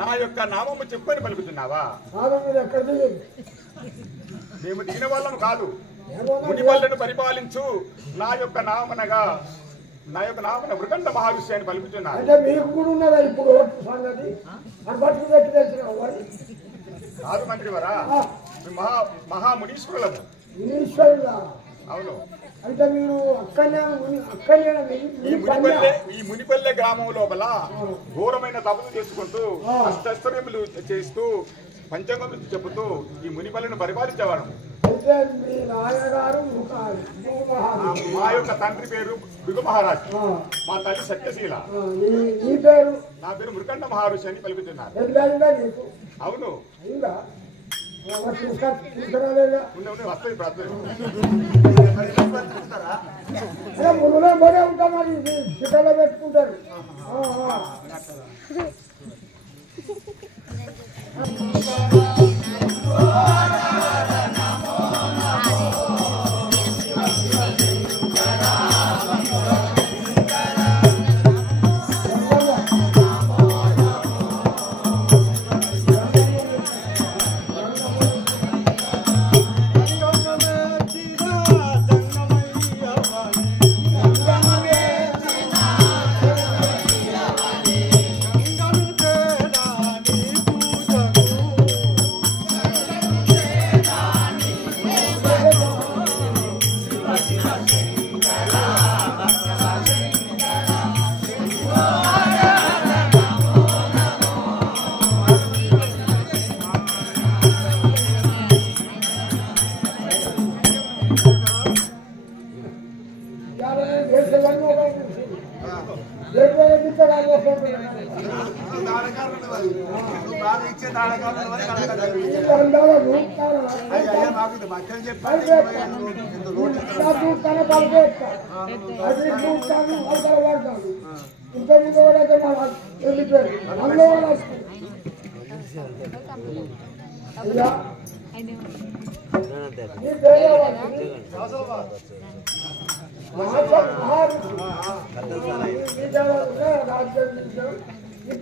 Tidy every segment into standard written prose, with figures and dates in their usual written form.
నా యొక్క నామము చెప్పని పలుకుతున్నావా? మేము దీన వాళ్ళము కాదు, మునిపల్లెను పరిపాలించు నా యొక్క నామనగా నా యొక్క నామన మృగండ మహర్షి అని పలుకుతున్నారు. కాదు మంత్రివరా, మహామునీశ్వరులము. అవును. అంటే మీరు ఈ మునిపల్లె గ్రామం లోపల ఘోరమైన తపస్సు చేసుకుంటూ అష్టైశ్వర్యములు చేస్తూ పంచాంగములు చెబుతూ ఈ మునిపల్లెను పరిపాలించేవాడు. మా యొక్క తండ్రి పేరు భృగు మహారాజ్, మా తల్లి సత్యశీల. నా పేరు మృగండ మహర్షి అని పలుకుతున్నారు. అవును. వస్తుంది ఉంటా మరి చిట్టలో పెట్టుకుంటారు.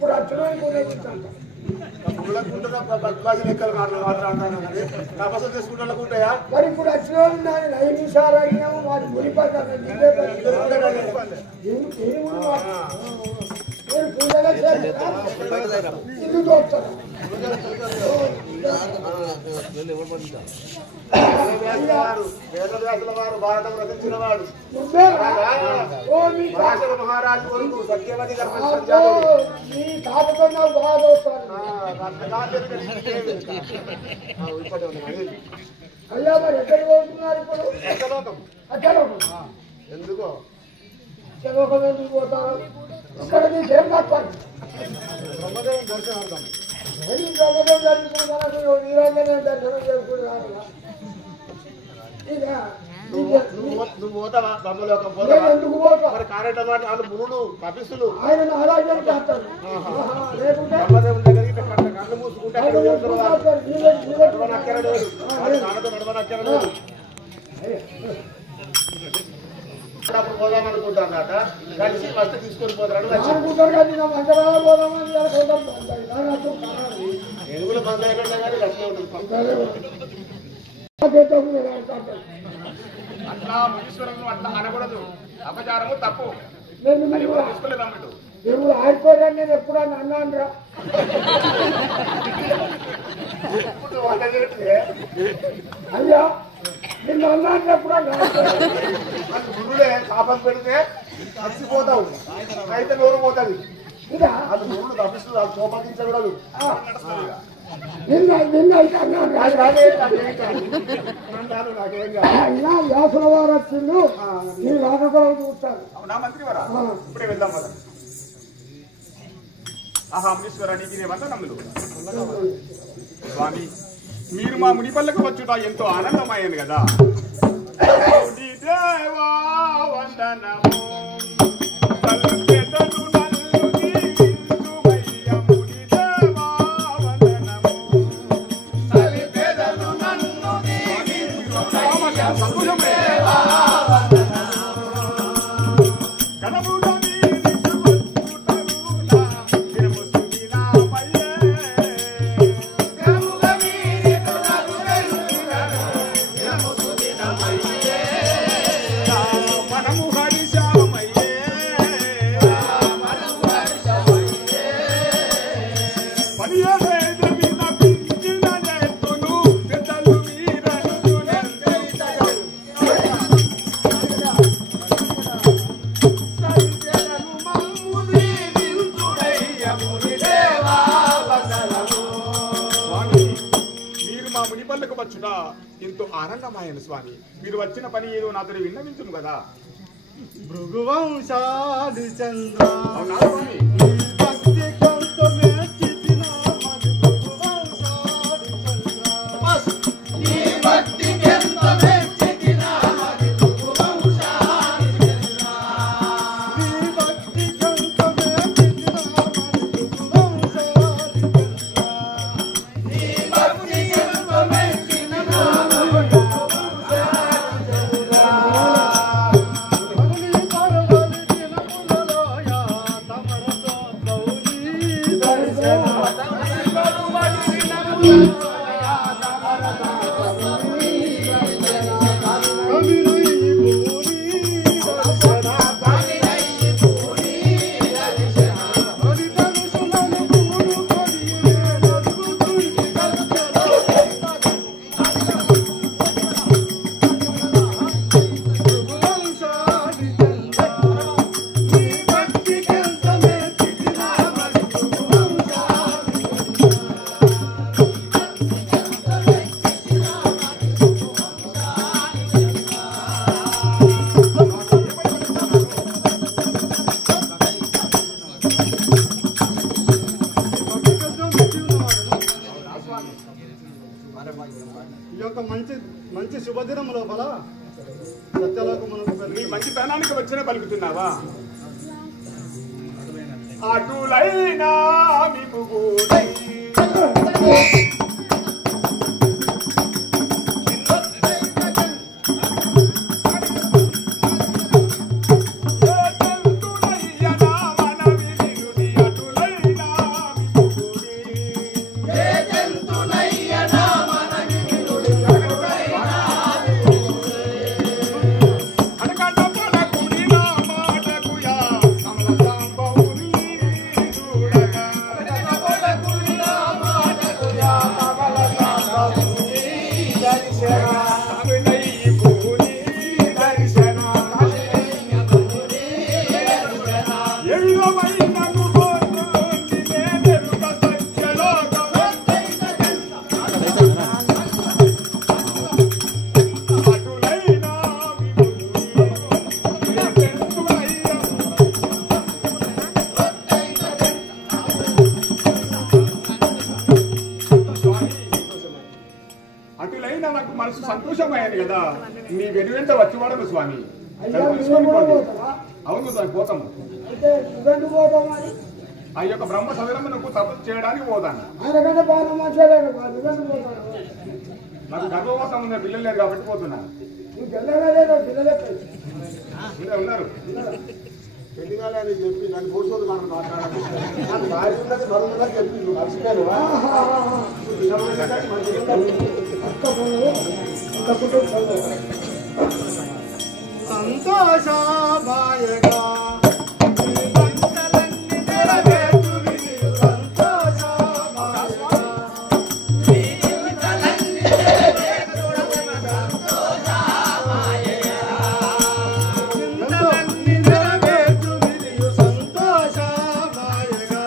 ఇప్పుడు తపస్సు చేసుకుంటాయా మరి ఇప్పుడు వచ్చిన 5 నిమిషాలు అయినాము వాటి మునిపడ్డారు ఇల్లు చూస్తారు. వేదవ్యాసుల వారు భారతం రచించిన వాడు మహారాజు కొడుకు సత్యవతి అయ్యా మరి ఎక్కడికి పోతున్నారు ఇప్పుడు? ఎందుకో చలోకం ఎందుకు పోతారు? ఇక్కడ మీకేం తప్పదు. బ్రహ్మదేవుని దర్శనార్థం బ్రహ్మదేవుడు దర్శనం మనకు వీరంజనే దర్శనం చేసుకున్నారు. ఇక నువ్వు పోతావా బ్రహ్మలోకం నేను పోతావా ఎందుకు పోతా మరి కారెంట్ వాళ్ళు మునులు కపిస్తులు ఆయన అలాగే చేస్తాడు లేకుంటే బ్రహ్మదేవుని దగ్గరికి ఇట్లా కళ్ళు మూసుకుంటే అక్కడ వెళ్తారు వాళ్ళు. నడవనక్కరలేదు వాళ్ళు నాన్నతో నడవనక్కరలేదు అప్పుడు పోదాం అనుకుంటారన్నట కలిసి ఫస్ట్ తీసుకొని పోతారని వచ్చింది అనుకుంటారు కానీ నా మంచిగా పోదామని ఎదుగులు మంద ఎక్కడ కానీ లక్ష్యం ఉంటుంది అట్లా మునీశ్వరులను అట్లా అనకూడదు. అపచారము తప్పు. నేను అది కూడా తీసుకోలేదు అన్నట్టు. దేవుడు ఆడుకోరని నేను ఎప్పుడన్నా అన్నాను రా అయ్యా నిన్ను అన్నాను ఎప్పుడన్నా గురుడే కాపం పెడితే చచ్చిపోతావు అయితే నోరు పోతుంది ఇదా అది గురుడు తప్పిస్తుంది అది కోపగించకూడదు నిన్న అయితే అన్నాను నాకేం అయినా వ్యాసుల వారు వచ్చిండు నీ రాకపోవడం చూస్తాను అవునా మంత్రివరా? ఇప్పుడే వెళ్దాం కదా. ఆహా మునీశ్వర నీకు నే వందనములు. స్వామి మీరు మా మునిపల్లకు వచ్చుట ఎంతో ఆనందమయ్యాను కదా. ముని దేవా వందనము. సల్పెదలు నన్ను దీవించుమయ్య ముని దేవా వందనము. సల్పెదలు నన్ను దీవించుమయ్య ముని దేవా వందనము. కనముగా వచ్చుట ఎంతో ఆనందమాయను స్వామి. మీరు వచ్చిన పని ఏదో నాతో విన్నవించును కదా. భృగువంశాది చంద్ర అవునా స్వామి? భక్తి కంతమే చితినామది భృగువంశాది చంద్ర నీ భక్తి ఎంతమే చితినామది భృగువంశాది చంద్ర నీ భక్తి కంతమే చితినామది భృగువంశాది చంద్ర నీ భక్తి ఎంతమే ఈ యొక్క మంచి శుభదినం లోపల సత్యలోకమునకు నీ మంచితనానికి వచ్చిన పలుకుతున్నావా? అటులైనా మిముగూడై అటులైనా నాకు మనసు సంతోషమైంది కదా. నీ వెనువెంట వచ్చివాడను స్వామి. అయ్యా నువ్వు కూడా పోతావా? అవును స్వామి, పోతాము. అయితే నువ్వెందుకు పోతావు మరి? ఆ యొక్క బ్రహ్మ సదనమునకు తపస్సు చేయడానికి పోతాను. ఆయనకంటే బాగా మంచిగా లేదు, నువ్వెందుకు పోతావు? నాకు గర్భవాసం ఉన్న పిల్లలు లేరు కాబట్టి పోతున్నాను. నువ్వు పిల్లలేదో పిల్లలే ఉన్నారు. పెళ్లి కాలేదని చెప్పి నన్ను కూర్చోదు మనం మాట్లాడాలి. నాకు భార్య ఉన్నది మరో ఉన్నది చెప్పి నువ్వు మర్చిపోయాను. సంతోషమాయగా నీ వంటలన్నీ నెరవేర్చు విధియు సంతోషమాయగా నీ వంటలన్నీ నెరవేర్చు చింతలన్నీ నెరవేర్చు విధియు సంతోషమాయగా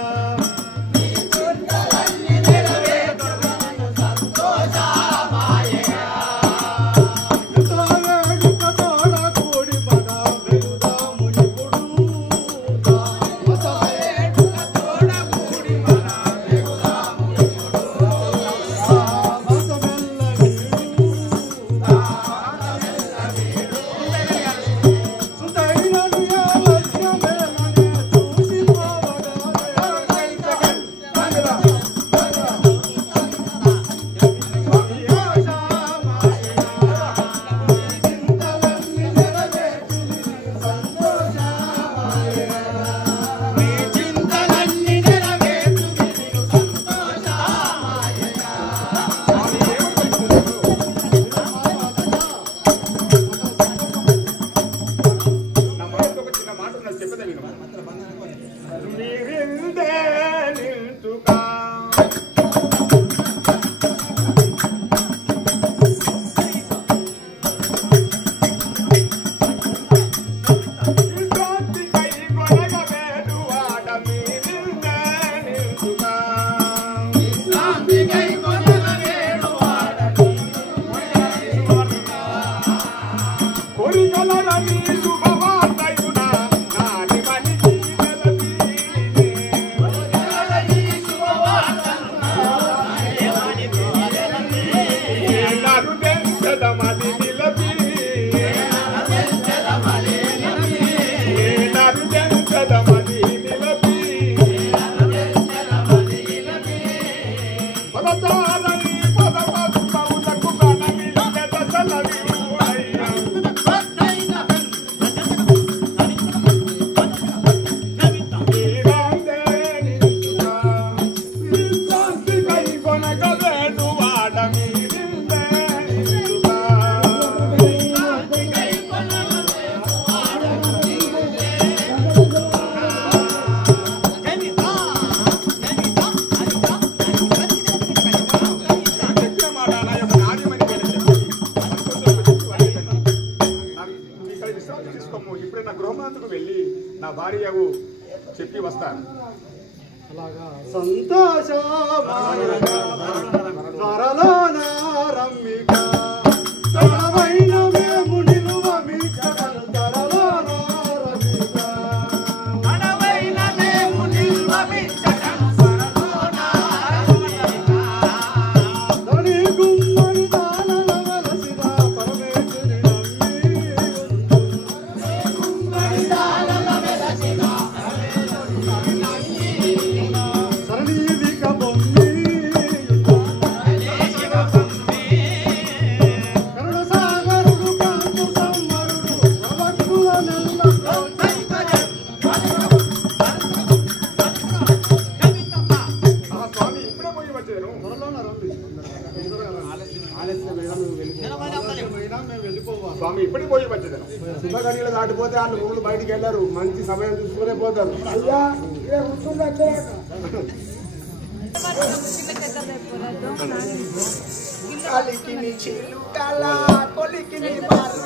చెప్పి వస్తాను. సంతోషమాయగా త్వరలోన రమ్మిక తనవైన మేము నిలువ మీకగలు త్వరలోన రమ్మిక తనవైన మేము నిలువ మీకగలు త్వరలోన రమ్మిక ధని గుమ్మడి దానల వలసిన పరమేశ్వరి నమ్మి గుమ్మడి దానల వలసిన స్వామి ఇప్పటికి పోయి వచ్చేది. శుభగడియలు దాటిపోతే వాళ్ళు ఊళ్ళు బయటికి వెళ్ళారు, మంచి సమయం చూసుకునే పోతారు. అయ్యా ఇక్కడ కూర్చుంటే కలికిని చిలుకల కొలికిని బాలు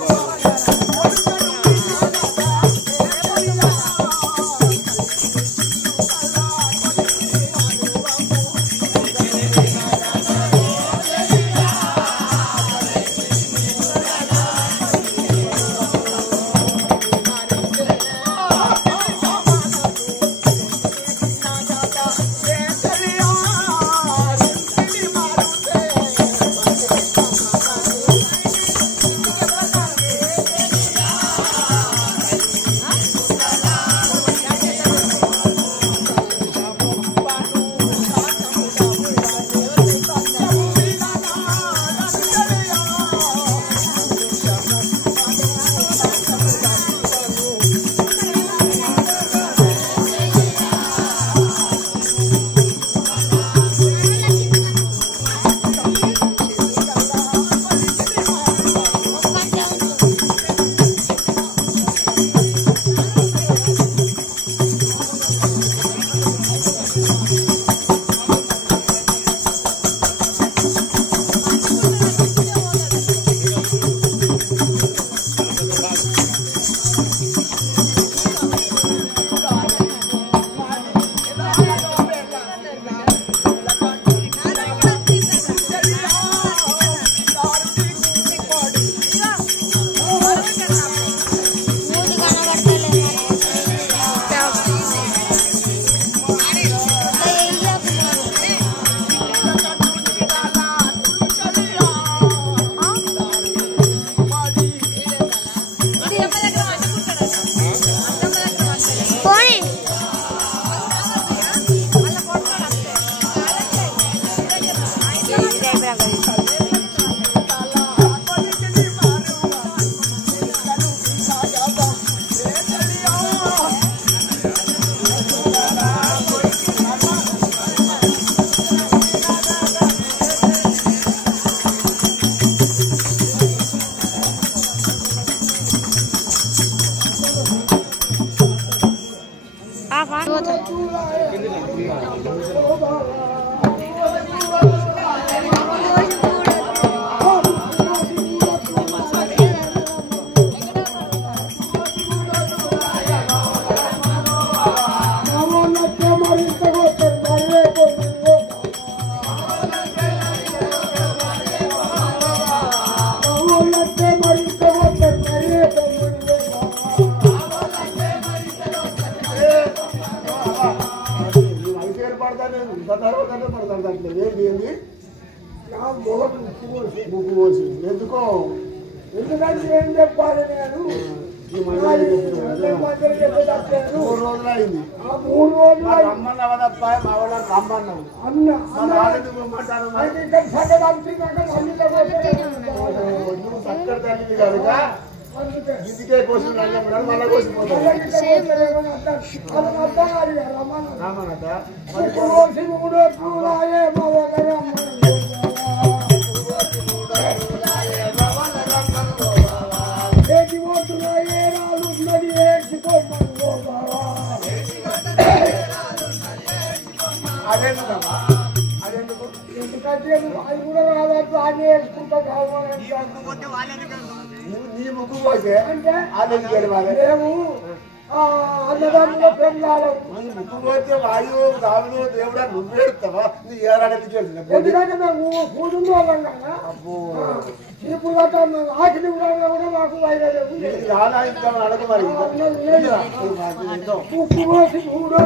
ఇంత తర్వాత పడతాడు ఏంటి ఏంటి నా మొగలు ముగ్గు పోసి ఎందుకో ఎందుకంటే ఏం చెప్పాలి నేను మందులు చెప్పేటప్పుడు 3 రోజులు అయింది ఆ 3 రోజులు రమ్మన్నావా తప్ప మా వాళ్ళని రమ్మన్నావు అన్న రాలేదు ఇవ్వమంటాను అయితే ఇక్కడ సంగతి అంటున్నాక నువ్వు చక్కటి తల్లివి కనుక అందుకే ఇంటికే కోసం రంగం మళ్ళా కోసిపోతావు రామన్నట అదేందుకమ్మా అదెందుకు ఎందుకంటే అది కూడా రావచ్చు అది వేసుకుంటా కావాలి నీ ముగ్గు పోతే అంటే ఆలోచన గెలవాలి మేము అన్నదాంట్లో పెళ్ళాలి ముగ్గు పోతే వాయువు రావులు దేవుడా నువ్వేస్తావా నీ ఏడాదికి ఎందుకంటే మేము కూర్చుంది వాళ్ళం కదా ఇప్పుడు ఆఖరి కూడా మాకు వైద్యం అడగ మరి ఉప్పు పోసి కూడా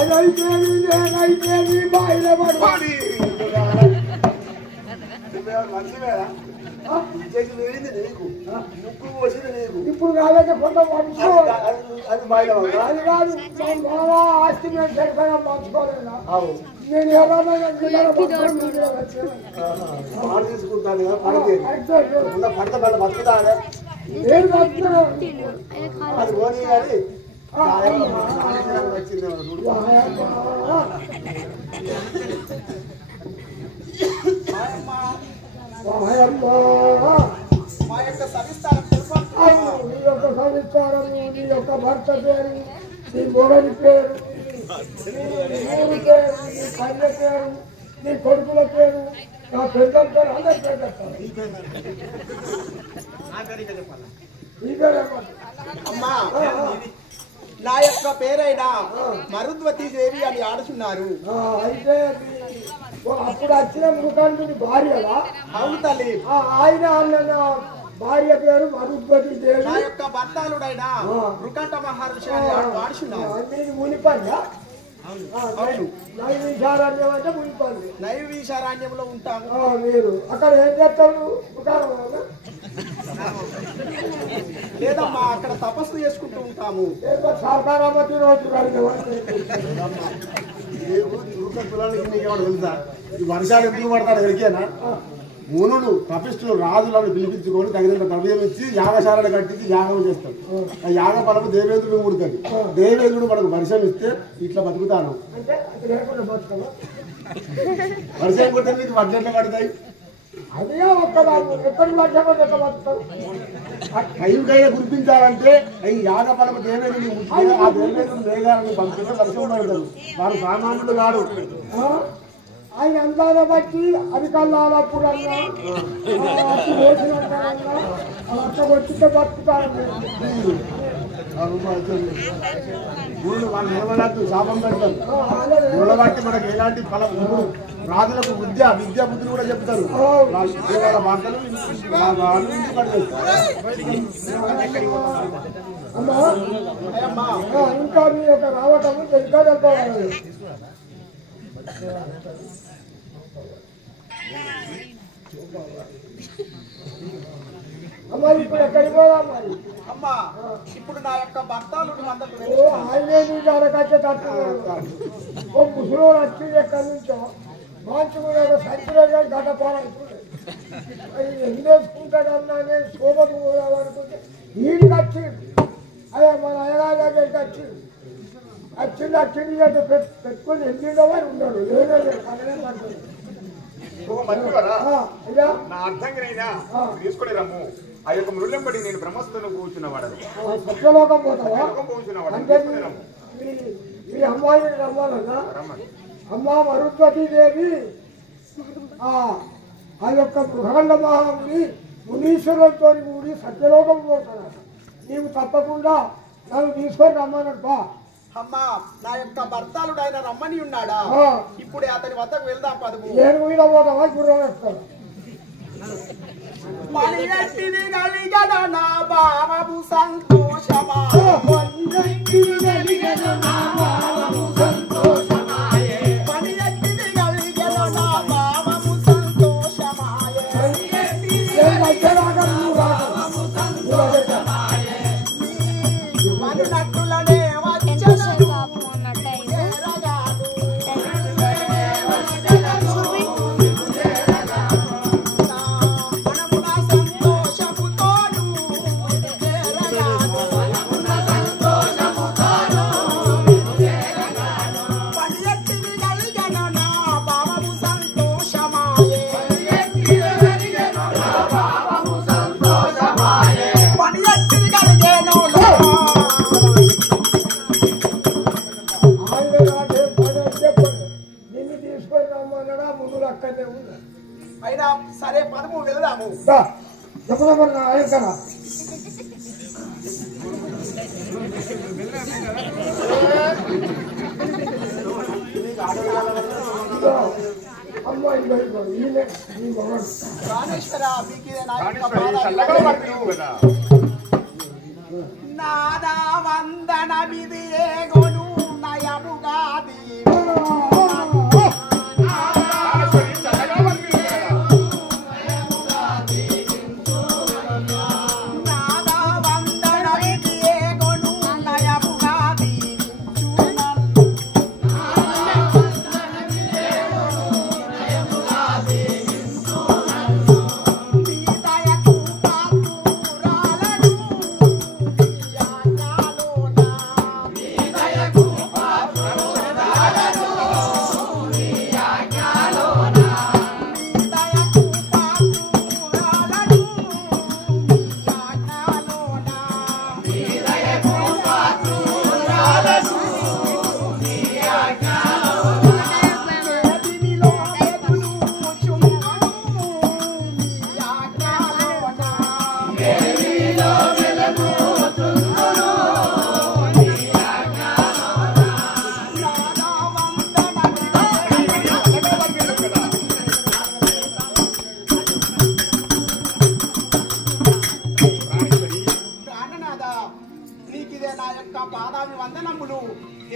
అదైతేవి నేనైతేవి బాయిలో పడి మంచివేరా వేడింది నీకు ముక్కు పోసింది నీకు ఇప్పుడు కాదంటే కొంత వంశం అది బాయిలో అది కాదు బాగా ఆస్తి మేము సరిపోయినా పంచుకోలేదా అవు నేను ఎవరైనా మాట తీసుకుంటాను కదా పంట బల్ల బతుకుతానే నేను బతుకుతున్నాను అది పోనీ కానీ వచ్చింది మా యొక్క సవిస్తారం నీ యొక్క సంస్కారము నీ యొక్క భర్త పేరు నీ మొగలి పేరు నీ ఊరి పేరు నీ కన్య పేరు నీ కొడుకుల పేరు నా పెద్దల పేరు అందరి పేరు చెప్తాను నీ పేరు అమ్మా నా యొక్క పేరైన మరుద్వతి దేవి అని ఆడుతున్నారు. అయితే అప్పుడు వచ్చిన మృగానికి భార్యగా అవును తల్లి. ఆయన అన్న భార్య పేరు మరుద్వతి దేవి. నా యొక్క భర్తాలుడైన మృకంఠ మహర్షి అని ఆడుతున్నారు. మీరు మునిపల్లి నైవిశారణ్యం అంటే మునిపల్లి. నైవిశారణ్యంలో ఉంటాము. మీరు అక్కడ ఏం చేస్తారు? లేదమ్మా, అక్కడ తపస్సు చేసుకుంటూ ఉంటాము. సాకారామతి రోజు కులానికి నీకేమన్నా తెలుసా? ఈ వర్షాలు ఎందుకు పడతాడు ఎక్కడికేనా? మునులు తపిస్తులు రాజులను పిలిపించుకొని తగినంత ద్రవ్యం ఇచ్చి యాగశాలను కట్టించి యాగం చేస్తాడు. ఆ యాగ ఫలము దేవేంద్రుడు ఉడుతుంది. దేవేంద్రుడు మనకు వర్షం ఇస్తే ఇట్లా బతుకుతాను. వర్షం కొట్టే నీకు వడ్లెట్లా పడతాయి. అదే ఒక్కదాన్ని ఎక్కడి వర్షం బతుకుతావు. కైకైనా కురిపించాలంటే ఈ యాగ ఫలము దేవేంద్రుడు ముట్టి ఆ దేవేంద్రుడు మేఘాలను పంపిస్తే వర్షం పడతారు. వారు సామాన్యుడు కాడు. ఆయన అందాల బట్టి అధికారులప్పుడు వచ్చితే బతుకుతాను. గుళ్ళు వాళ్ళు నిలబడద్దు, శాపం పెడతారు. గుళ్ళ బట్టి మనకి ఎలాంటి ఫలం రాజులకు విద్య బుద్ధులు కూడా చెప్తారు. వాళ్ళ మాటలు ఇంకా మీ యొక్క రావటము ఇంకా వెళ్ళిపోవాలి. అమ్మా ఇప్పుడు ఎక్కడికి పోదాం మరి? అమ్మా, ఇప్పుడు నా యొక్క భర్తలు ఆయనే నీకు అరకచ్చే తట్టుకున్నాడు. ఓ ముసలోడు వచ్చి ఎక్కడి నుంచో మంచిగా సంచులుగా గడ్డపాలనుకుంటే అది ఎందేసుకుంటాడన్నా నేను శోభకు పోదామనుకుంటే వీడికి వచ్చింది. అదే మన అయ్యగారి దగ్గరికి వచ్చింది. పెట్టుకుని ఎన్నిండో వారు ఉన్నాడు. నా అర్థంగానైనా తీసుకుని రమ్ము. ఆ యొక్క మృళ్ళంబడి నేను బ్రహ్మస్థను కూర్చున్నవాడు. సత్యలోకం పోతావా? అంటే మీ అమ్మాయిని రమ్మాలన్నా? అమ్మ మరుద్వతి దేవి ఆ యొక్క బృహండ మహాముని మునీశ్వరులతో కూడి సత్యలోకం పోతున్నాడు. నీవు తప్పకుండా నన్ను తీసుకొని రమ్మనబ్బా. అమ్మా, నా యొక్క భర్తలుడు ఆయన రమ్మని ఉన్నాడా? ఇప్పుడే అతని వద్దకు వెళ్దాం. పదుపు నేను మీద పోతావా? గుర్రం వేస్తాను. పని ఎట్టిది కలిగన నా భావము సంతోషమా పని ఎట్టిది కలిగన నా భావము సంతోషమాయే పని ఎట్టిది కలిగన నా భావము సంతోషమాయే పని ఎట్టిది కలిగన నా భావము సంతోషమాయే పని నట్టులనే వచ్చను అయినా సరే పదము వెళదాము చెప్పదమ్మా కదా అమ్మాయి ఈయన రామేశ్వర మీకిదే నాదా వందన విధి ఏగోను నయముగాది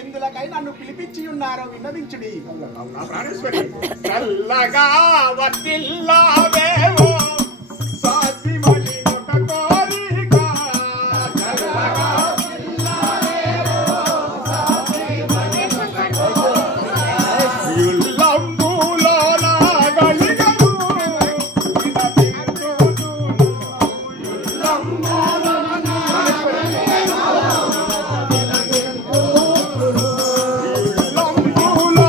ఎందులకై నన్ను పిలిపించి ఉన్నారో విన్నవించుడి చల్లగా వర్తిల్లావేవో సాధ్యమని ఒక కోరిక చల్లగా వర్తిల్లావేవో సాధ్యమని ఒక కోరిక యుల్లంబులో నాగలిగను వినతింతును యుల్లంబులో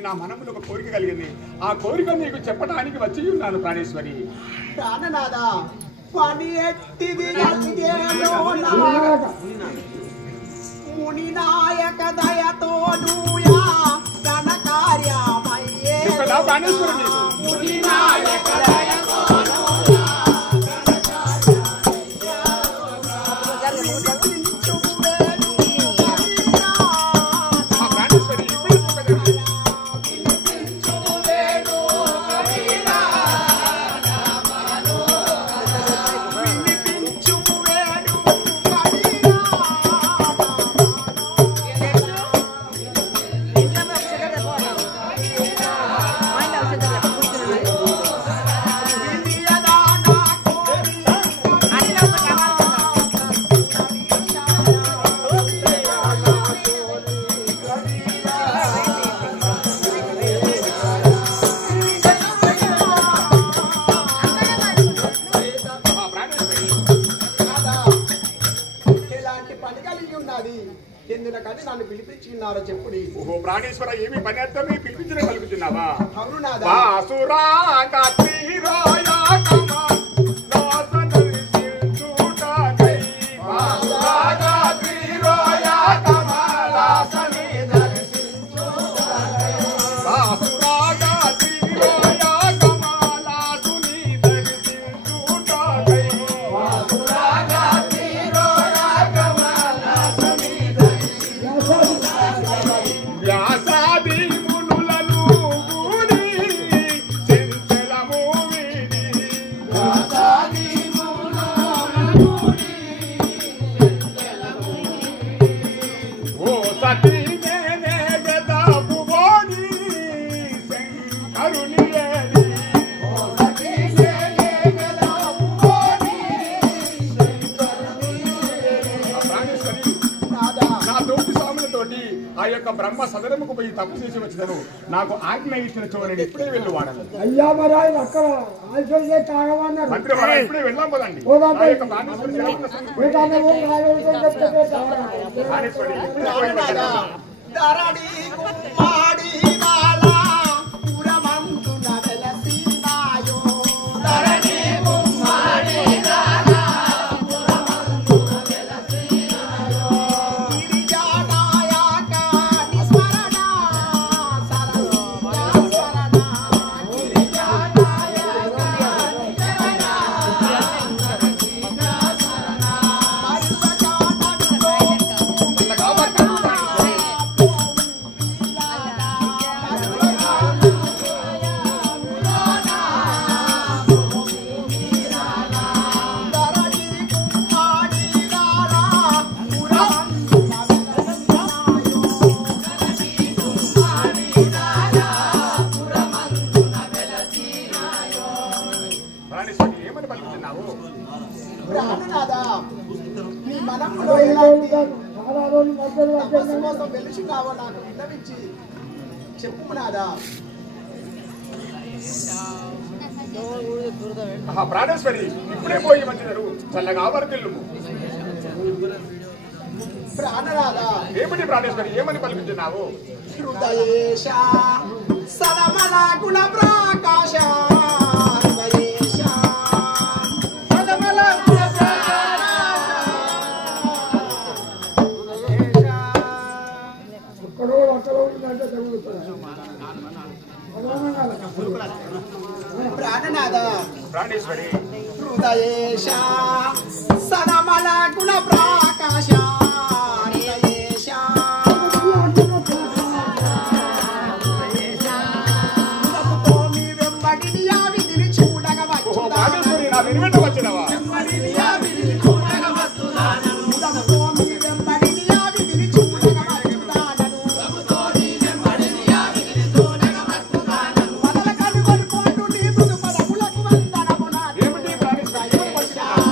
నా మనములో ఒక కోరిక కలిగింది. ఆ కోరిక నీకు చెప్పడానికి వచ్చి ఉన్నాను ప్రాణేశ్వరి. ప్రాణనాథా పని ఎట్టిది ముని నాయక దయతోను ఘన కార్యమయ్యే ప్రాణేశ్వరి ముని నాయక దయతోను నన్ను పిలిపించున్నారో చెప్పుడి. ఓహో ప్రాణేశ్వర ఏమి పని అర్థమే పిలిపించడం కలుగుతున్నావా? అవును నాదా. బాసురా కత్తిరాయా కమా నాసనరి సిల్చుటకై బాసురా కత్తిరాయా కమా నాసనరి సిల్చుటకై సతీ నేనే గదాపు బోని శంకరుని ఏలి సతీ నేనే గదాపు బోని శంకరుని ఏలి. ప్రాణేశ్వరి నా తోటి స్వాములతోటి ఆ యొక్క బ్రహ్మ సదనముకు పోయి తప్పు చేసి వచ్చినను నాకు ఆజ్ఞ ఇచ్చిన చూడండి ఇప్పుడే వెళ్ళి వాడను. అయ్యా మరి ఆయన అక్కడ ఆల్సే తాగమన్నారు. మంత్రి వారు ఇప్పుడే వెళ్ళాం కదండి. ఆ యొక్క ప్రాణేశ్వరి ప్రాణేశ్వరి ఇప్పుడే పోయి వెళ్ళాం. ధరణి కుమ్మాడి బాలా పురమంతున వెలసినాయో ధరణి కుమ్మాడి బాలా పురమంతున వెలసినాయో గిరిజానాయక నిస్మరణ సరళ స్మరణ గిరిజానాయక ప్రాణేశ్వరి ఏమని పలుకుతున్నావు? ప్రాణనాథా నీ మనములో ఎలాంటి తపస్సు కోసం వెలుచున్నావో నాకు విన్నవించి చెప్పు నాదా. ప్రాణేశ్వరి ఇప్పుడే పోయి మంచిదరు చల్లగా వరదిల్లుము. ప్రాణనాథా ఏమిటి ప్రాణేశ్వరి ఏమని పలుకుతున్నావు? హృదయేశ సరమల గుణ ప్రకాశ హృదయేశ సరమల గుణ అక్కడ అక్కడ ఉందంటే తగులుతుంది. ప్రాణనాథ ప్రాణేశ్వరి హృదయేశ సరమల గుణ ప్రకాశ హృదయేశ మీ వెంబడిని ఆ విధిని చూడగా ఓహో వచ్చుదా ప్రాణేశ్వరి నా వెనువెంట వచ్చినవా? వెంబడిని ఆ విధిని చూడగా వస్తున్నాను ఉదముతో మీ వెంబడిని ఆ విధిని చూడగా వస్తున్నాను ఉదముతో మీ వెంబడిని ఆ విధిని చూడగా వస్తున్నాను వదల కనుగొని పోటు నీ మృదు పదములకు వందనము నా ఏమిటి ప్రాణేశ్వరి ఏమని పలుకుతున్నావు?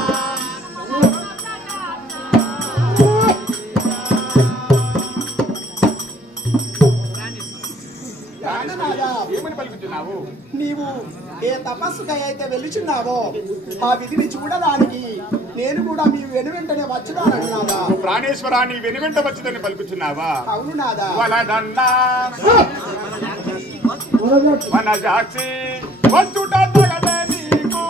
ప్రాణనాథా ఏమని పలుకుతున్నావు? నీవు ఏ తపస్సుకై అయితే వెలుచున్నావో ఆ విధిని చూడడానికి నేను కూడా మీ వెనువెంటనే వచ్చుదానని నాదా. ప్రాణేశ్వరా నీ వెనువెంట వచ్చిందని పలుకుతున్నావా? అవును నాదా. వలదన్నా వనజాక్షి వచ్చుట తగదే నీకు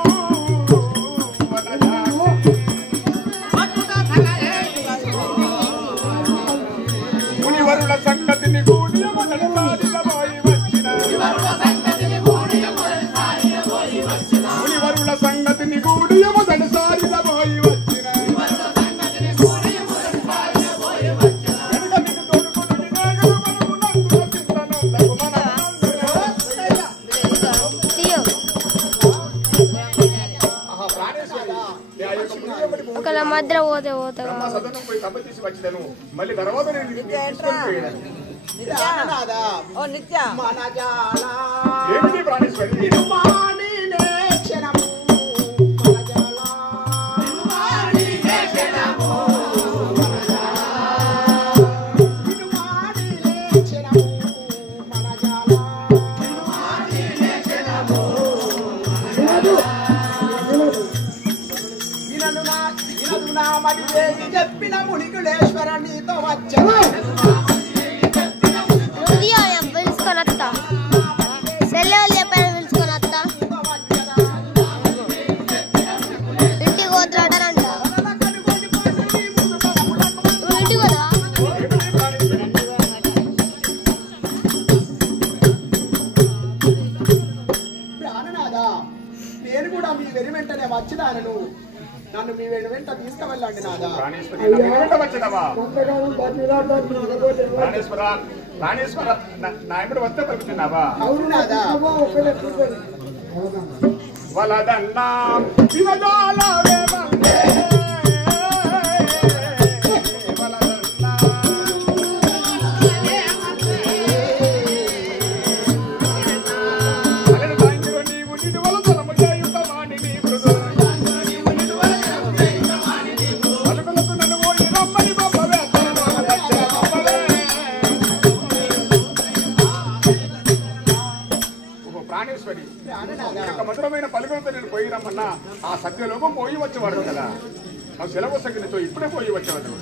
వనజాక్షి మునివరుల సంగతిని గూడియ మొదటిసారిగా పోయి వచ్చిన మునివరుల సంగతిని గూడియ మొదటిసారిగా పోయి వచ్చిన వెనుక నిన్ను తోడుకుని నాగలు మనము నందుల చింతనందకు ఒకళ్ళ మధ్య పోతే పోతాం సదనం పోయి తప్ప తీసి వచ్చిదను మళ్ళీ తర్వాత నేను తీసుకొని పోయాను. ప్రాణనాథా మనజాల ఏమిటి ప్రాణేశ్వరి? నిరుమానినే క్షణము మనజాల నిరుమానినే క్షణము మనజాల వినదు నా మరి చెప్పిన మునికులేశ్వర నీతో వచ్చా పిలుచుకొని వస్తా సెల్లెలు చెప్పాను పిలుచుకొని వస్తా ఇంటికి పోతున్నాడంట ఇంటికి కదా ప్రాణనాథా నేను కూడా మీ వెను వెంటనే వచ్చినాను. నన్ను మీ వెంట తీసుకువెళ్ళండి నాదా. ప్రాణేశ్వరి నా వెనువెంట వచ్చినవా? ప్రాణేశ్వర ప్రాణేశ్వర నా ఎప్పుడు వస్తే పలుకుతున్నావా? అవును నాదా. వలదన్నా శివజాల వేమందే వలదన్నా ఆ సత్యలోకం పోయి వచ్చేవాడు కదా ఆ సెలవు సంఖ్యతో ఇప్పుడే పోయి వచ్చేవాడు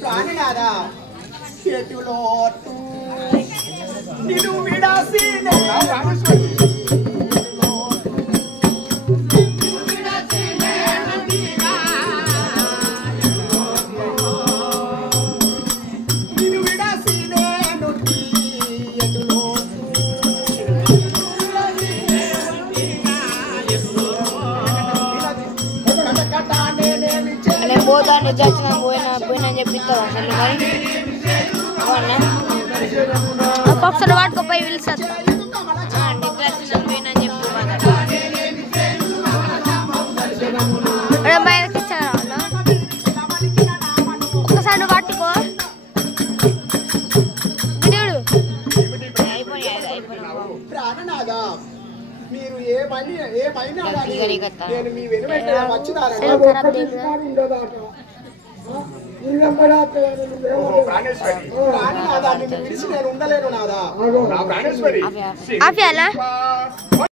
ప్రాణినాదా చేతులోటు నిన్ను విడాసినే రామేశ్వరి నిన్ను విడాసినే నుడి ఎదులోటు కటకటానే నేమి నేను పోతాను చచ్చిన పోయినా అని చెప్పిస్తావా అసలు మరి ఒకసారి వాడుకోపోయి పిలుస్తాను పోయినా అని చెప్పి బయటకి ఇచ్చారా ఒక్కసారి నువ్వు పట్టుకో ప్రాణనాదా మీరు ఏమైనా కానీ నేను మీ వెనువెంట వచ్చినారని ప్రాణేశ్వరి ప్రాణనాదా నిన్ను విడిచి నేను ఉండలేను నాదా నా ప్రాణేశ్వరి ఆఫియాలా